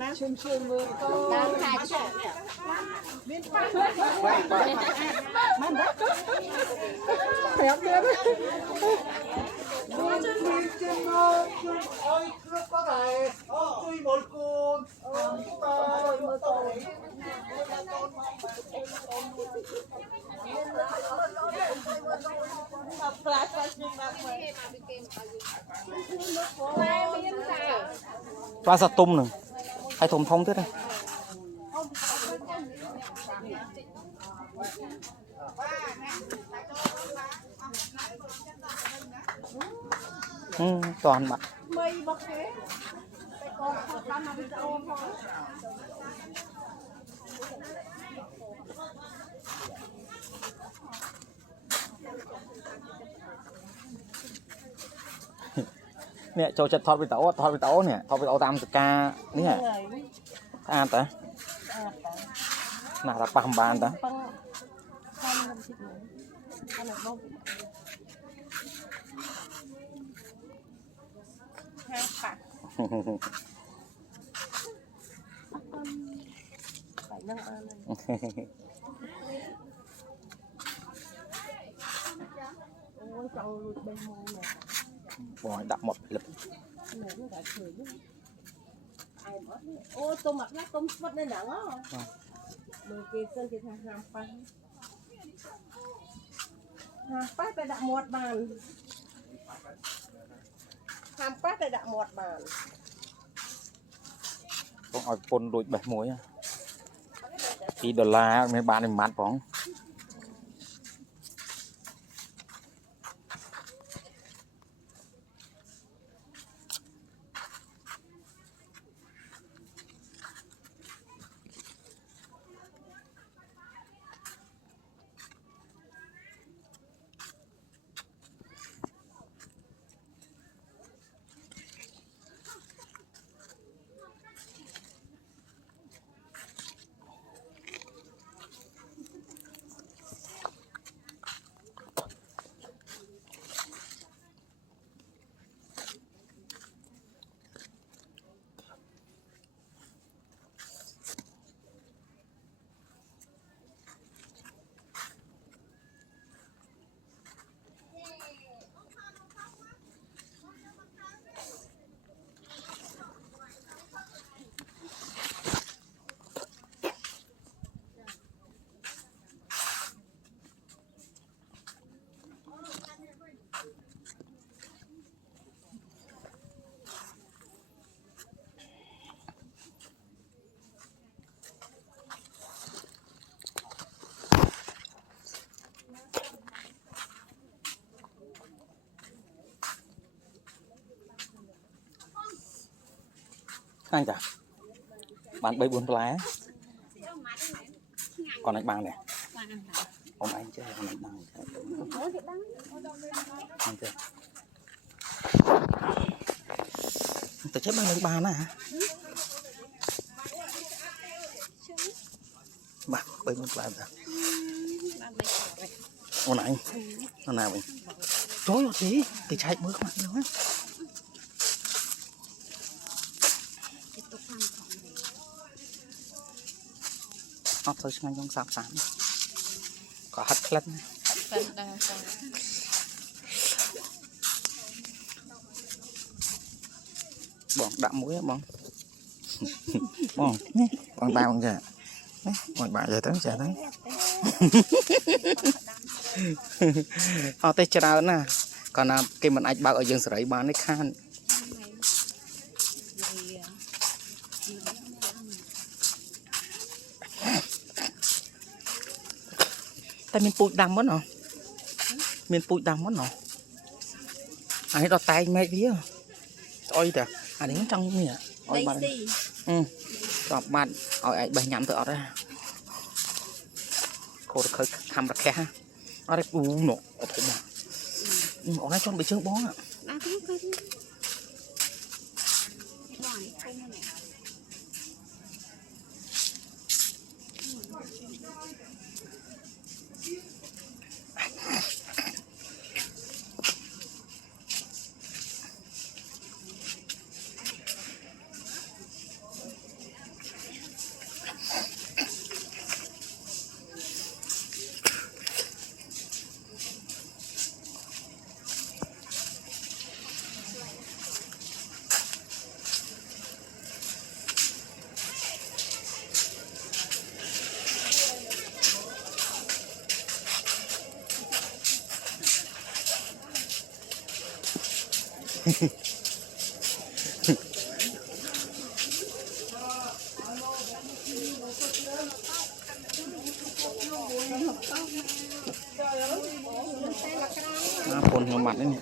ណាជុំមើលកូនតាមខាច់មានប៉ាមិនដាក់ប្រាប់ទៀតមួយជួយមកជួយអើយគ្រាប់ក៏ដែរជួយមើលកូនជួយមើលកូនปลาสตุ้มหนึ่งให้ถมทงด้วยนะตอนมาเนี่ยโจจะทอดไปเต๋าเนี่ยทอดไปเต๋าตามสกาเนี่ยอ่านแต่น่ารักปากบานแต่บอยดับหมดเลยโอ้ต้มหมักนะต้มสดในหนังอ่ะมือเกลือเกลือทางหามไปไปดักหมดบานหามไปไปดักหมดบานต้องเอาปนโดยแบบมวย$2ไม่บานในมัดป๋องanh chả bạn bay buôn lá còn anh bằng này ông anh chơi còn anh bằng anh chơi tôi chết bằng lên bàn hả bạn bay buôn lá rồi ông anh nó nào mình chối rồi gì thì chạy bước mặt nữa nó thôi ngay trong sạp sẵn có hất khăn bọn đạm muối bọn bọn bọn tao không chả bọn bạn giờ tới chả tới họ tê chả nè còn cái mình anh bảo ở dương sợi bán đấy khanแต่มีปูดำมั้งเนาะมีปูดำมั้งเนาะอันนี้เราตายไม่ดีอ่ะอ้อยแต่อันนี้trongเนี่ยอ้อยบ้านตอบบ้านเอาไอ้ใบหยำตัวเอาได้โคตรเคยทำระแค่ฮะอะไรปูหนกเอาผมมาเอาไงชนไปเชิงบ้องอ่ะ ผลของมันนี่